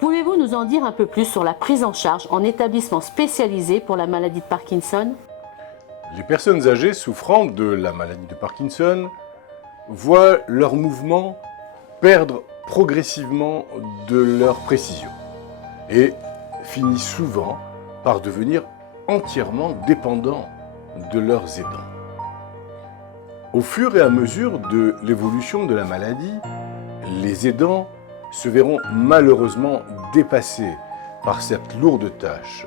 Pouvez-vous nous en dire un peu plus sur la prise en charge en établissement spécialisé pour la maladie de Parkinson? Les personnes âgées souffrant de la maladie de Parkinson voient leurs mouvements perdre progressivement de leur précision et finissent souvent par devenir entièrement dépendants de leurs aidants. Au fur et à mesure de l'évolution de la maladie, les aidants se verront malheureusement dépassés par cette lourde tâche.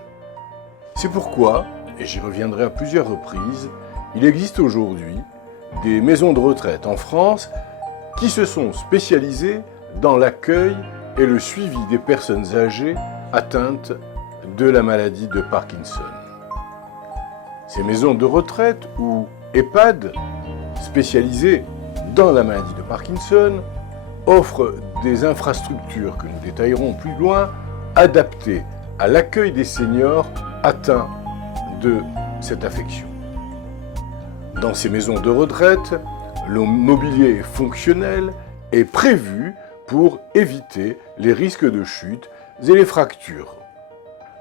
C'est pourquoi, et j'y reviendrai à plusieurs reprises, il existe aujourd'hui des maisons de retraite en France qui se sont spécialisées dans l'accueil et le suivi des personnes âgées atteintes de la maladie de Parkinson. Ces maisons de retraite ou EHPAD spécialisées dans la maladie de Parkinson offrent des infrastructures que nous détaillerons plus loin, adaptées à l'accueil des seniors atteints de cette affection. Dans ces maisons de retraite, le mobilier fonctionnel est prévu pour éviter les risques de chute et les fractures.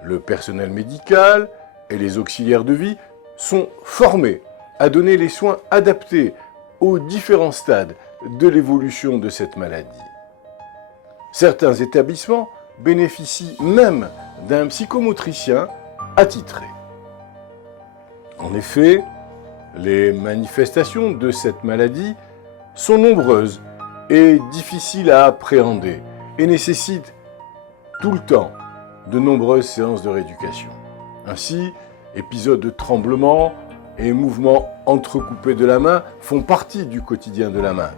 Le personnel médical et les auxiliaires de vie sont formés à donner les soins adaptés aux différents stades de l'évolution de cette maladie. Certains établissements bénéficient même d'un psychomotricien attitré. En effet, les manifestations de cette maladie sont nombreuses et difficiles à appréhender et nécessitent tout le temps de nombreuses séances de rééducation. Ainsi, épisodes de tremblements et mouvements entrecoupés de la main font partie du quotidien de la main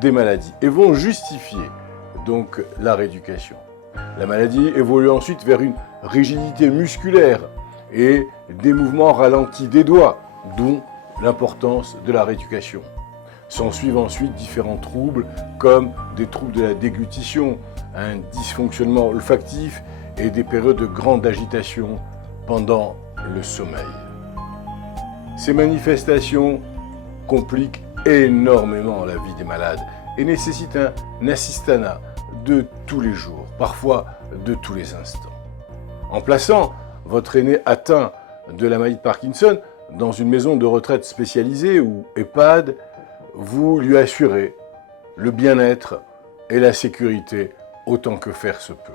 des maladies et vont justifier donc la rééducation. La maladie évolue ensuite vers une rigidité musculaire et des mouvements ralentis des doigts, d'où l'importance de la rééducation. S'ensuivent ensuite différents troubles comme des troubles de la déglutition, un dysfonctionnement olfactif et des périodes de grande agitation pendant le sommeil. Ces manifestations compliquent énormément la vie des malades et nécessitent un assistanat de tous les jours, parfois de tous les instants. En plaçant votre aîné atteint de la maladie de Parkinson dans une maison de retraite spécialisée ou EHPAD, vous lui assurez le bien-être et la sécurité autant que faire se peut.